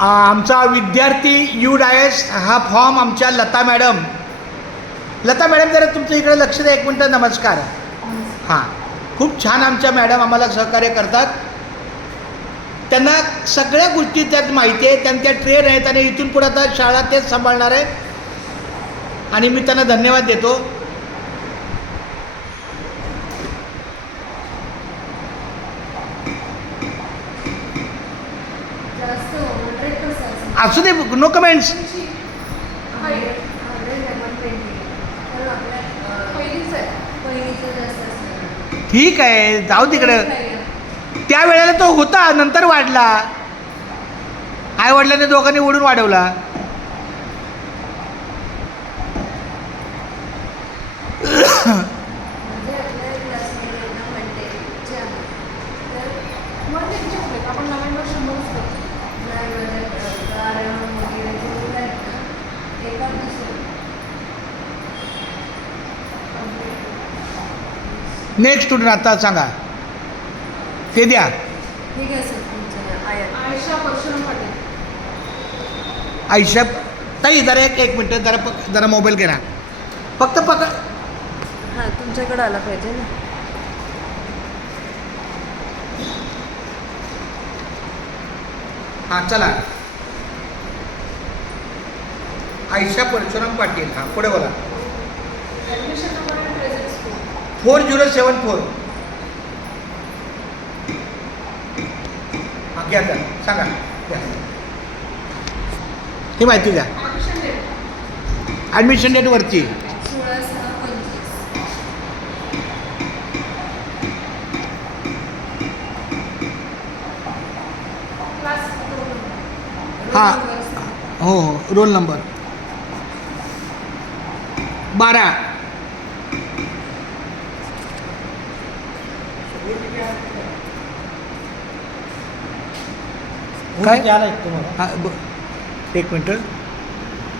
आमचा विद्यार्थी UDIS हा फॉर्म आमच्या लता मॅडम जरा तुमच्या इकडे लक्ष द्या एक मिनटं. नमस्कार. हां, खूप छान आमच्या मॅडम आम्हाला सहकार्य करतात. त्यांना सगळ्या गोष्टी त्यात माहिती आहे. त्यांच्या ट्रेन आहेत आणि इथून पुढे आता शाळा तेच सांभाळणार आहे आणि मी त्यांना धन्यवाद देतो. असू दे, नो कमेंट्स. ठीक आहे, जाऊ तिकडं. त्या वेळेला तो होता, नंतर वाढला. आई वडिलांनी दोघांनी ओढून वाढवला. नेक्स्ट स्टुडंट आता सांगा, ते द्या. आयशा ताई जरा एक मिनटं, जरा मोबाईल घे ना, फक्त पकड. हां, तुमच्याकडे आला पाहिजे ना. हां चला. आयशा परशुराम पाटील. हां पुढे बोला. 4074. हां घ्या, सांगा घ्या. ही माहिती द्या. ॲडमिशन डेट वरची. हां हो हो, रोल नंबर 12. काय हां एक मिनटं.